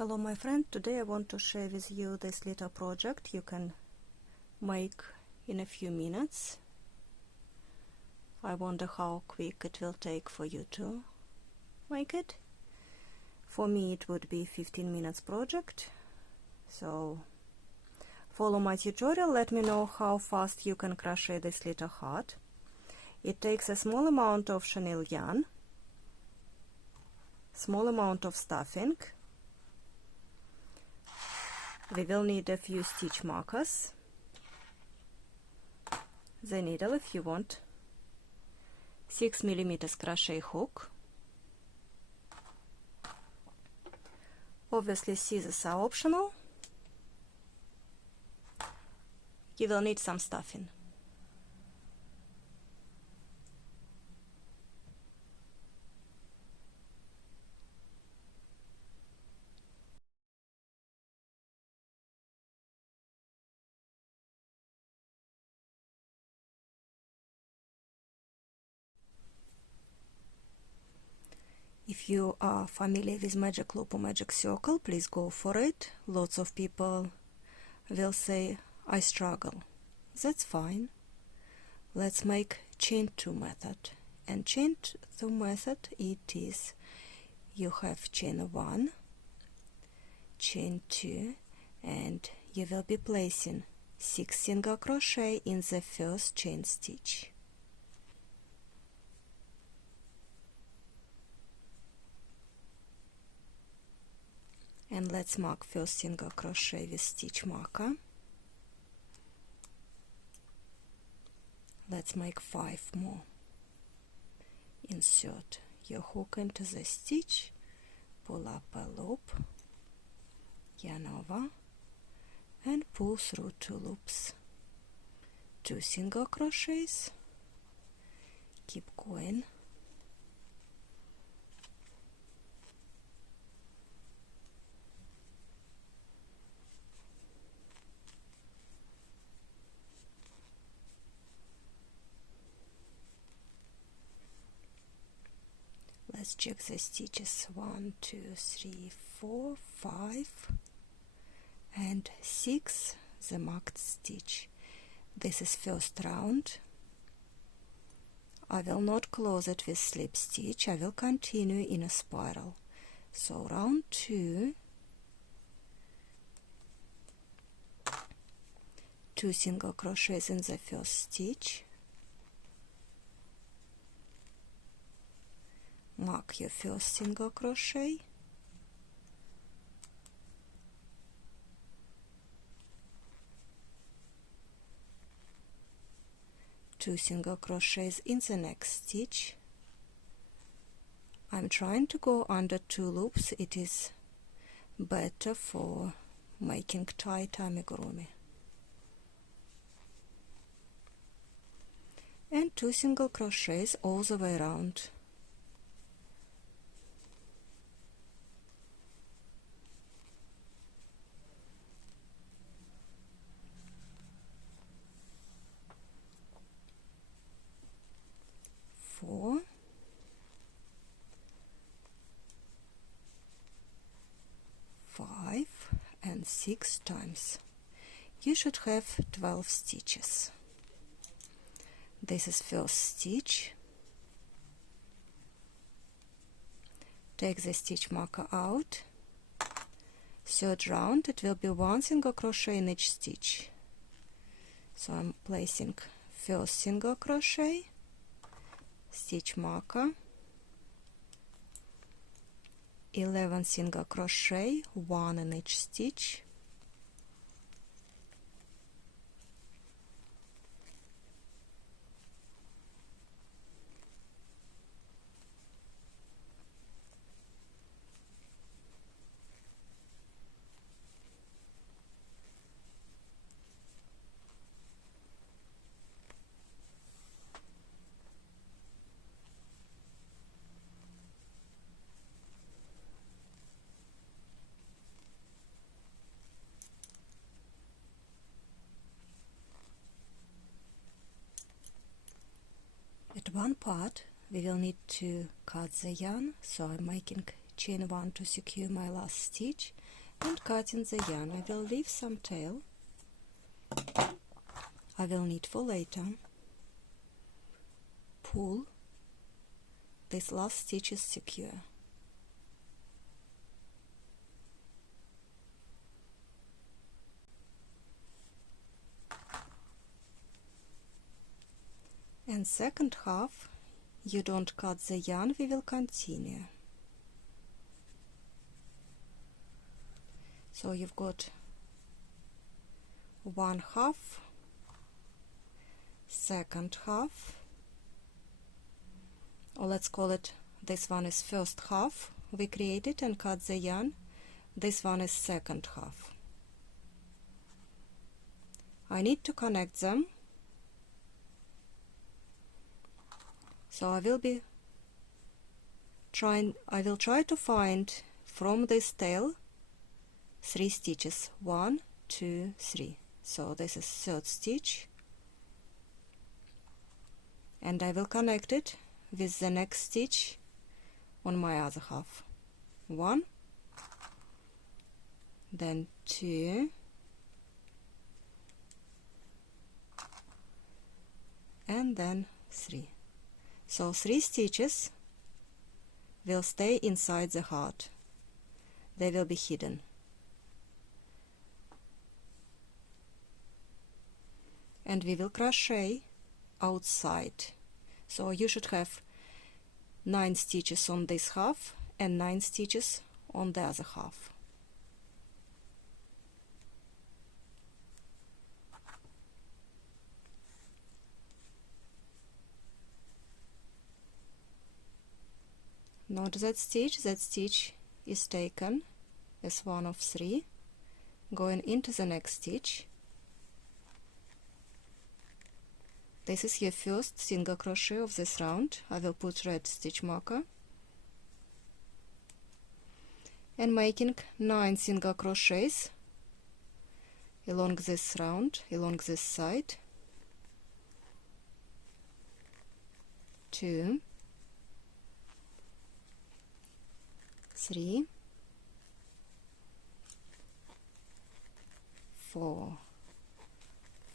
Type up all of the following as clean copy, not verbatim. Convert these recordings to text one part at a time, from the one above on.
Hello my friend, today I want to share with you this little project you can make in a few minutes. I wonder how quick it will take for you to make it. For me it would be 15 minutes project, so follow my tutorial, let me know how fast you can crochet this little heart. It takes a small amount of chenille yarn, small amount of stuffing. We will need a few stitch markers, the needle if you want, 6 mm crochet hook. Obviously scissors are optional. You will need some stuffing. If you are familiar with magic loop or magic circle, please go for it. Lots of people will say, I struggle. That's fine. Let's make chain 2 method. And chain 2 method it is, you have chain 1, chain 2, and you will be placing 6 single crochet in the first chain stitch. And let's mark first single crochet with stitch marker. Let's make 5 more. Insert your hook into the stitch, pull up a loop, yarn over, and pull through 2 loops. 2 single crochets, keep going. Let's check the stitches. 1, 2, 3, 4, 5 and 6, the marked stitch. This is first round. I will not close it with slip stitch, I will continue in a spiral. So round 2, 2 single crochets in the first stitch. Mark your first single crochet, two single crochets in the next stitch. I'm trying to go under 2 loops, it is better for making tight amigurumi. And 2 single crochets all the way around. Four, 5 and 6 times. You should have 12 stitches. This is first stitch. Take the stitch marker out. Third round it will be 1 single crochet in each stitch. So I'm placing first single crochet, stitch marker, 11 single crochet, 1 in each stitch, at one part we will need to cut the yarn, so I'm making chain 1 to secure my last stitch, and cutting the yarn. I will leave some tail. I will need for later. Pull. This last stitch is secure. And second half, you don't cut the yarn, we will continue. So you've got one half, second half, or let's call it, this one is first half, we created and cut the yarn, this one is second half. I need to connect them, so I will try to find from this tail 3 stitches, 1, 2, 3. So this is third stitch, and I will connect it with the next stitch on my other half. 1, then 2, and then 3. So 3 stitches will stay inside the heart. They will be hidden. And we will crochet outside. So you should have 9 stitches on this half and 9 stitches on the other half. Not that stitch is taken as one of 3, going into the next stitch. This is your first single crochet of this round. I will put red stitch marker and making 9 single crochets along this round, along this side. 2, 3, 4,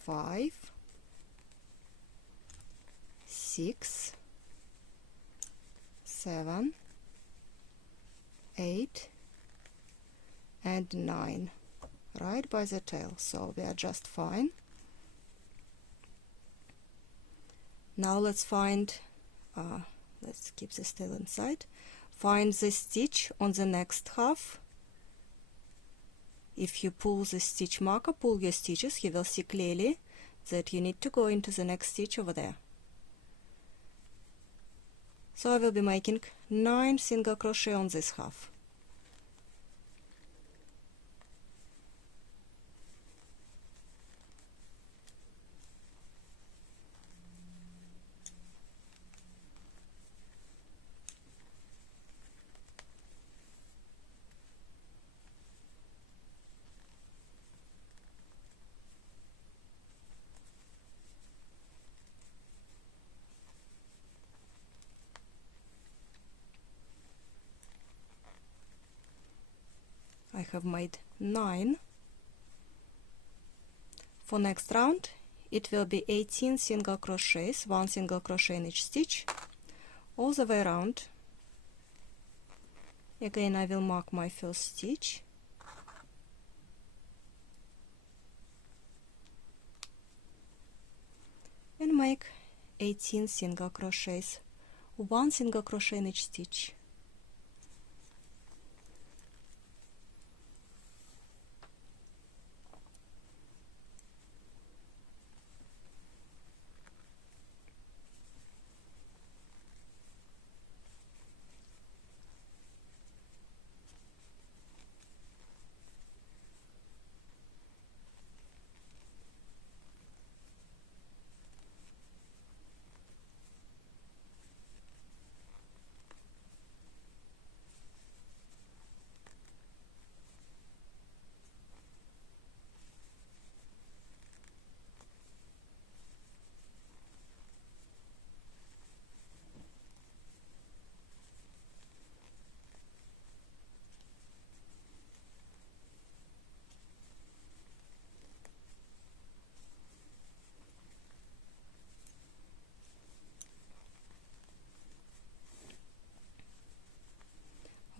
5, 6, 7, 8, and 9, right by the tail, so we are just fine. Now let's find, let's keep this tail inside, find the stitch on the next half. If you pull the stitch marker, pull your stitches, you will see clearly that you need to go into the next stitch over there. So I will be making 9 single crochet on this half. I have made 9. For next round it will be 18 single crochets, 1 single crochet in each stitch, all the way around. Again I will mark my first stitch, and make 18 single crochets, 1 single crochet in each stitch.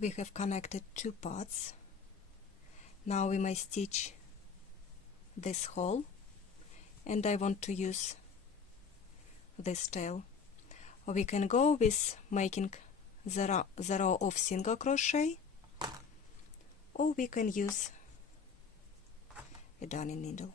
We have connected two parts. Now we may stitch this hole, and I want to use this tail. We can go with making the row of single crochet, or we can use a darning needle.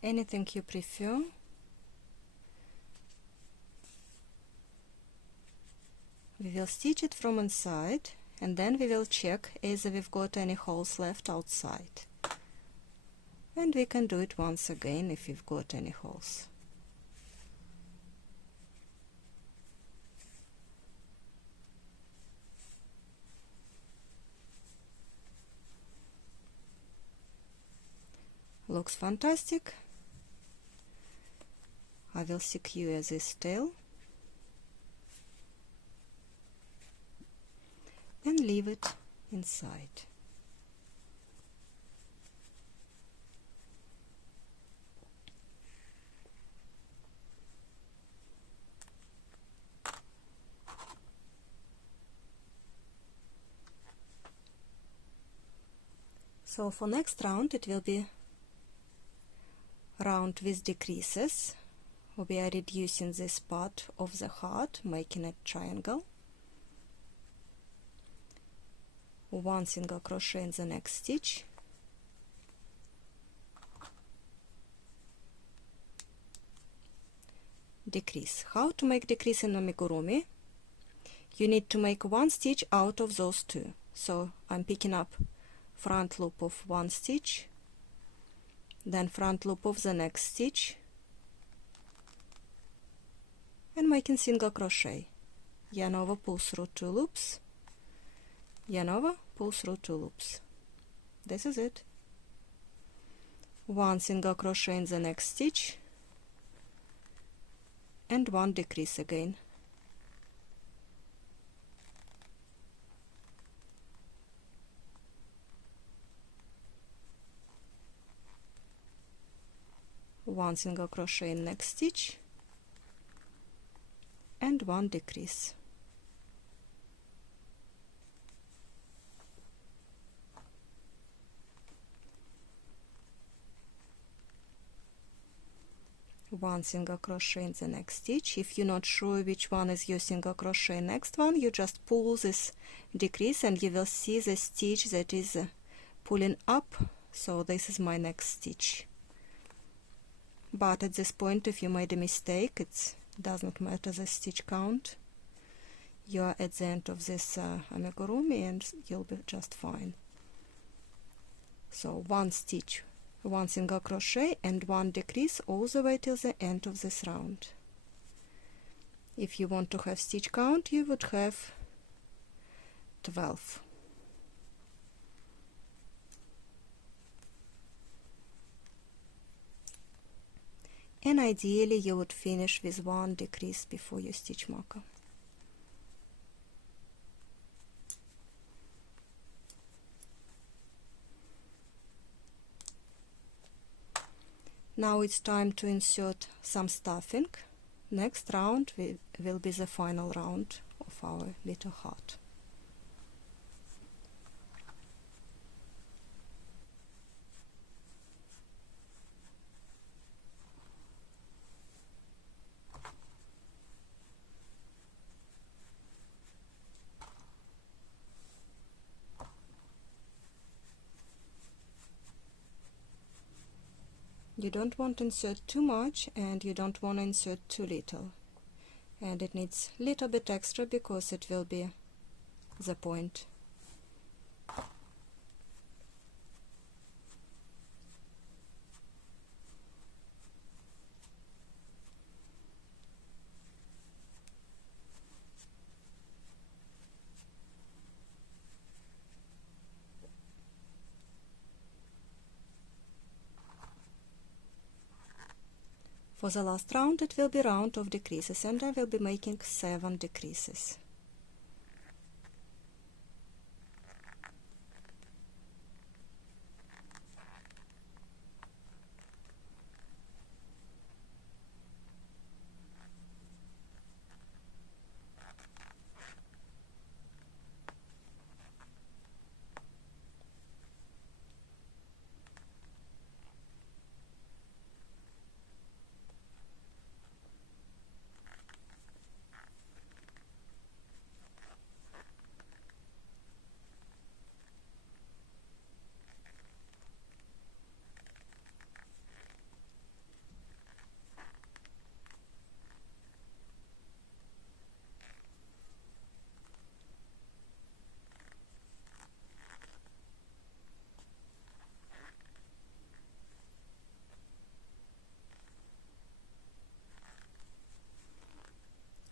Anything you prefer. We will stitch it from inside, and then we will check if we've got any holes left outside. And we can do it once again if we've got any holes. Looks fantastic. I will secure this tail and leave it inside. So for next round it will be round with decreases. We are reducing this part of the heart, making a triangle. One single crochet in the next stitch, decrease. How to make decrease in amigurumi? You need to make one stitch out of those two. So I'm picking up front loop of one stitch, then front loop of the next stitch, and making single crochet. Yarn over, pull through two loops, yarn over, pull through two loops. This is it. One single crochet in the next stitch, and one decrease again. One single crochet in next stitch, and one decrease. One single crochet in the next stitch. If you're not sure which one is your single crochet next one, you just pull this decrease and you will see the stitch that is pulling up. So this is my next stitch. But at this point, if you made a mistake, it does not matter the stitch count. You are at the end of this amigurumi and you'll be just fine. So one stitch, one single crochet and one decrease all the way till the end of this round. If you want to have stitch count, you would have 12. And ideally you would finish with one decrease before your stitch marker. Now it's time to insert some stuffing. Next round will be the final round of our little heart. You don't want to insert too much and you don't want to insert too little. And it needs a little bit extra because it will be the point. For the last round it will be round of decreases, and I will be making 7 decreases.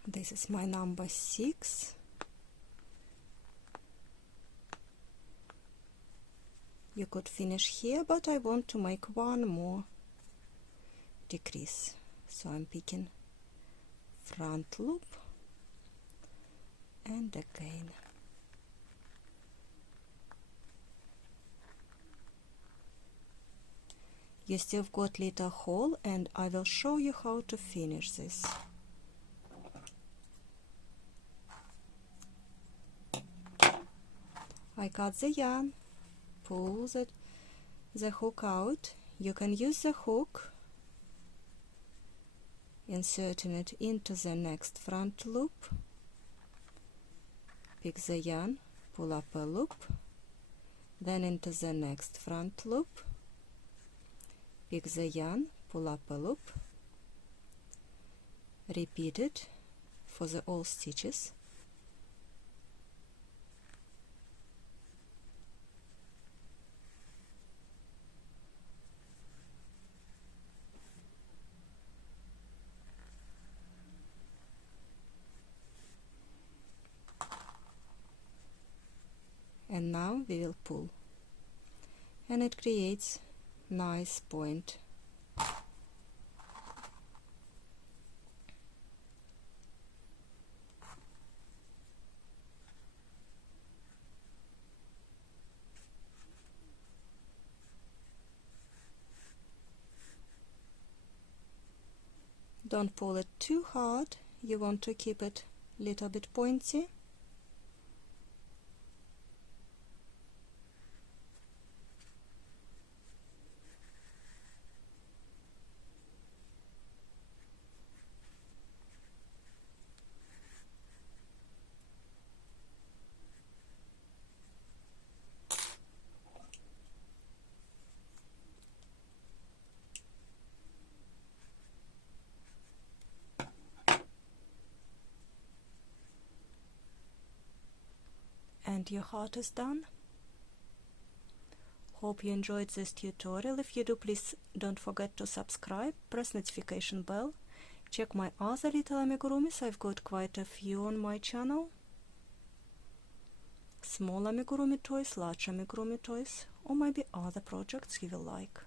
This is my number 6. You could finish here, but I want to make one more decrease. So I'm picking front loop and again. You still got little hole, and I will show you how to finish this. I cut the yarn, pull the hook out. You can use the hook, inserting it into the next front loop, pick the yarn, pull up a loop, then into the next front loop, pick the yarn, pull up a loop, repeat it for the all stitches. And now we will pull, and it creates nice point. Don't pull it too hard, you want to keep it a little bit pointy. And your heart is done. Hope you enjoyed this tutorial. If you do, please don't forget to subscribe, press notification bell, check my other little amigurumis. I've got quite a few on my channel. Small amigurumi toys, large amigurumi toys, or maybe other projects you will like.